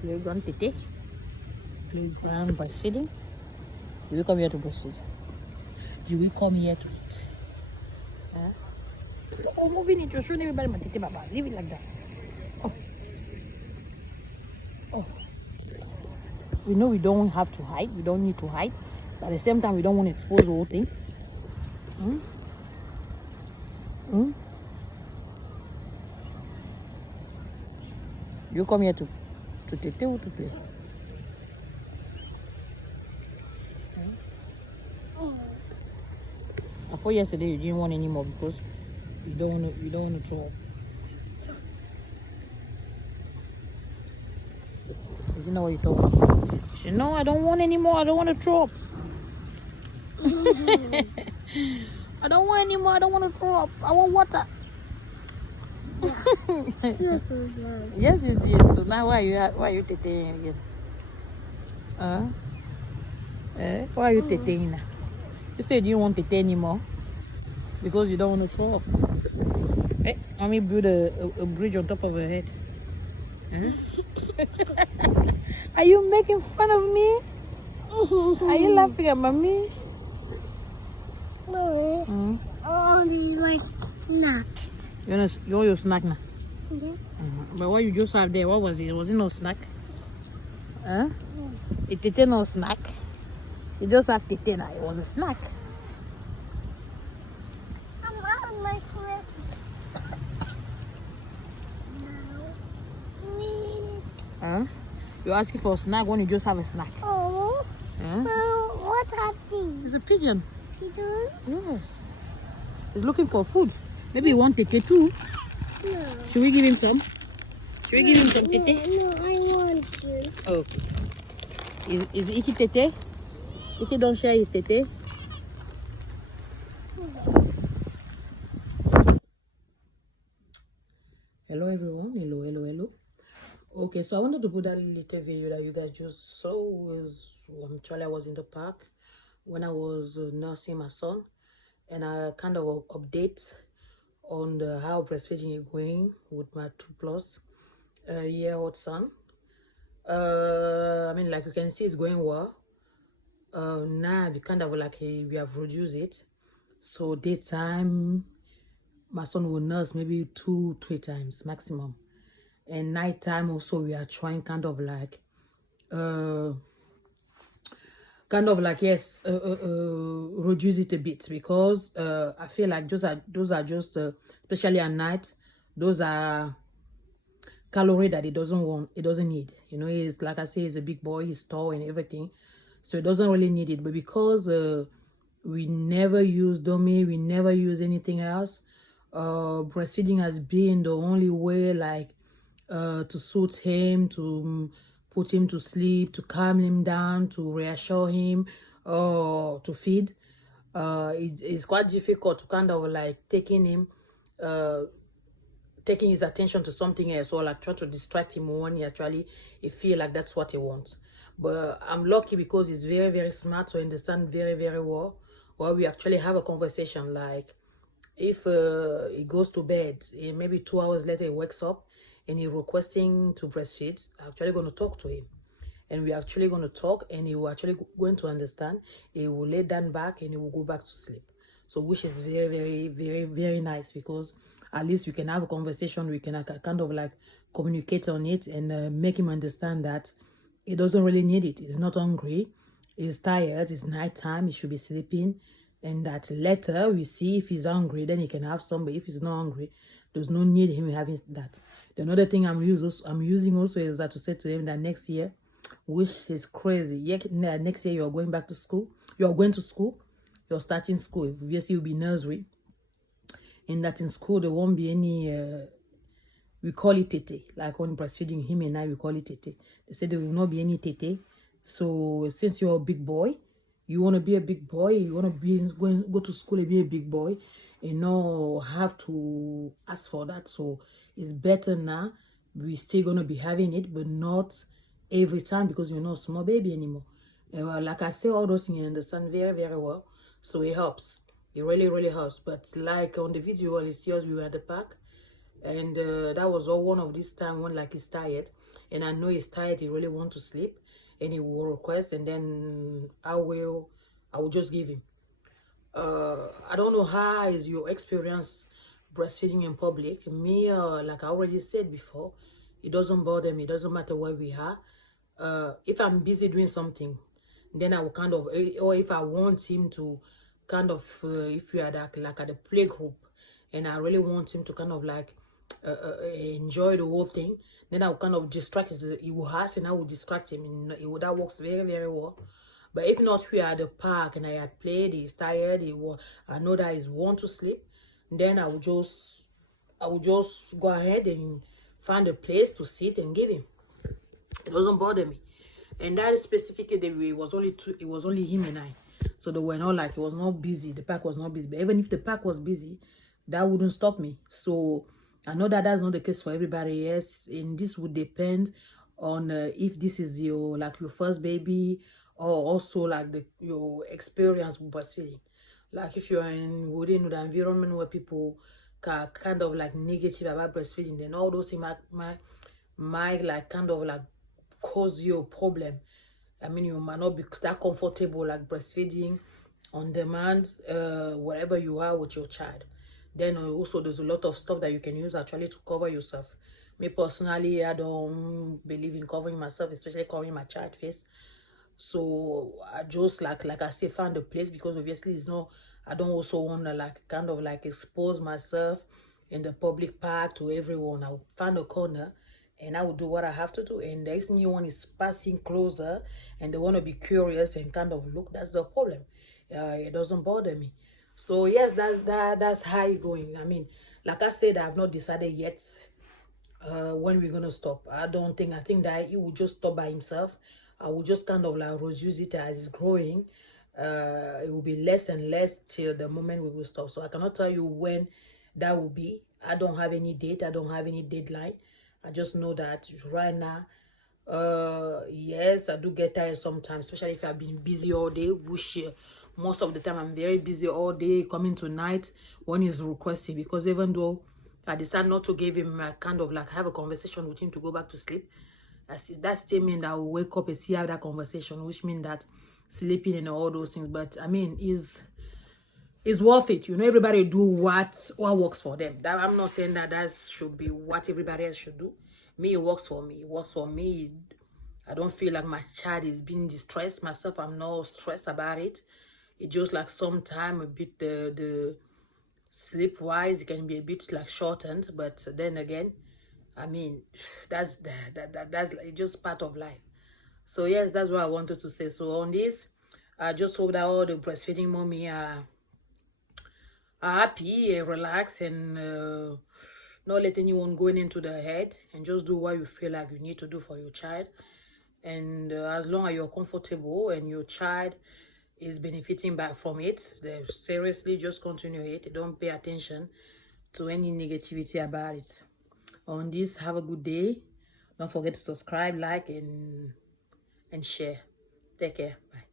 Playground tete. Playground breastfeeding. You will come here to breastfeed. You will come here to eat. Huh? Stop moving it. You're showing everybody my tete, Baba. Leave it like that. Oh. Oh. We know we don't have to hide. We don't need to hide. But at the same time, we don't want to expose the whole thing. You come here to tete or to play? I thought yesterday you didn't want any more because you don't want to throw up. Isn't that what you told me? She said, no, I don't want any more. I don't want to throw up. I don't want any more. I don't want to throw up. I want water. Yes, you did. So now why are you teteing again? Why are you teteing now? You said you don't want tete anymore because you don't want to throw up. Hey, mommy build a bridge on top of her head. Are you making fun of me? Are you laughing at mommy? No. Oh, this is my snacks. You want your snack now? But what you just have there, what was it? Was it no snack? It tete no snack. You just have tete now. It was a snack. I'm out of my clip. No. You're asking for a snack when you just have a snack. Oh. What happened? It's a pigeon. Pigeon? Yes. He's looking for food. Maybe you want tete too. No. Should we give him some? Should we give him some tete? No, I want to. Oh. Is Iki tete? Iki don't share his tete. Hello everyone. Hello. Okay, so I wanted to put that little video that you guys just saw. Actually I was in the park when I was nursing my son, and I kind of update on how breastfeeding is going with my 2+ year-old son. I mean, like you can see, it's going well. Now we kind of like we have reduced it, so daytime my son will nurse maybe 2-3 times maximum, and nighttime also we are trying kind of like yes, reduce it a bit, because I feel like those are just especially at night, those are calorie that it doesn't need. You know, he's, like I say, he's a big boy, he's tall and everything, so it doesn't really need it. But because we never use dummy, we never use anything else, breastfeeding has been the only way, like to soothe him, to put him to sleep, to calm him down, to reassure him, or to feed. It's quite difficult to kind of like taking his attention to something else, or like trying to distract him when he feel like that's what he wants. But I'm lucky because he's very, very smart, so I understand very, very well. Well, we actually have a conversation, like if he goes to bed, maybe 2 hours later he wakes up and he's requesting to breastfeed, I'm actually going to talk to him. And we're actually going to talk, and he will actually going to understand. He will lay down back and he will go back to sleep. So which is very, very, very, very nice, because at least we can have a conversation. We can kind of like communicate on it and make him understand that he doesn't really need it. He's not hungry. He's tired. It's nighttime. He should be sleeping. And that later we see if he's hungry, then he can have some. But if he's not hungry, there's no need him having that. The another thing I'm using also is that to say to him that next year, which is crazy, next year you're going back to school. You're going to school. You're starting school. Obviously you'll be nursery. In that in school there won't be any we call it tete, like when breastfeeding him and I, we call it tete. They said there will not be any tete. So since you're a big boy, you want to be a big boy, you want to be go to school and be a big boy, and not have to ask for that. So it's better now. We're still gonna be having it, but not every time, because you're not a small baby anymore. Well, like I say, all those things you understand very, very well. So it helps. It really, really helps. But like on the video, all it's yours, we were at the park. And that was all one of this time when like he's tired, and I know he's tired, he really want to sleep, and he will request, and then I will just give him. I don't know how is your experience breastfeeding in public. Me, like I already said before, it doesn't bother me. It doesn't matter where we are. If I'm busy doing something, then I will kind of, or if I want him to kind of, if we are like at the play group, and I really want him to kind of like enjoy the whole thing, then I will kind of distract he will ask, and I will distract him, and that works very, very well. But if not, we are at the park and I had played, he's tired, I know that he's want to sleep, then I will just go ahead and find a place to sit and give him. It doesn't bother me. And that specific day, it was only him and I. So they were not like, it was not busy. The park was not busy. But even if the park was busy, that wouldn't stop me. So I know that that's not the case for everybody else. And this would depend on if this is your first baby, or also like your experience with breastfeeding. Like if you're within the environment where people are kind of like negative about breastfeeding, then all those things might like kind of like cause you a problem. I mean, you might not be that comfortable like breastfeeding on demand, wherever you are with your child. Then also there's a lot of stuff that you can use actually to cover yourself. Me personally, I don't believe in covering myself, especially covering my child face. So I just like I say, found a place, because obviously it's not, I don't also want to like kind of like expose myself in the public park to everyone. I'll find a corner and I will do what I have to do. And the next thing you want is passing closer and they want to be curious and kind of look. That's the problem. It doesn't bother me. So yes, that's how it going. I mean, like I said, I've not decided yet when we're gonna stop. I think that he will just stop by himself. I will just kind of like reduce it as it's growing. It will be less and less till the moment we will stop. So I cannot tell you when that will be. I don't have any date, I don't have any deadline. I just know that right now, yes, I do get tired sometimes, especially if I've been busy all day, which most of the time I'm very busy all day, coming to night when he's requesting. Because even though I decide not to give him kind of like have a conversation with him to go back to sleep, that still means that I will wake up and see have that conversation, which means that sleeping and all those things. But I mean, is worth it. Everybody do what works for them. That I'm not saying that should be what everybody else should do. Me, it works for me. It works for me. I don't feel like my child is being distressed. Myself, I'm not stressed about it. It just like sometime a bit the sleep wise, it can be a bit like shortened. But then again, I mean, that's like just part of life. So yes, that's what I wanted to say. So on this, I just hope that all the breastfeeding mommy are happy and relaxed, and not let anyone going into the head, and just do what you feel like you need to do for your child. And as long as you're comfortable and your child is benefiting back from it, then seriously just continue it. Don't pay attention to any negativity about it. On this, have a good day. Don't forget to subscribe, like, and share. Take care. Bye.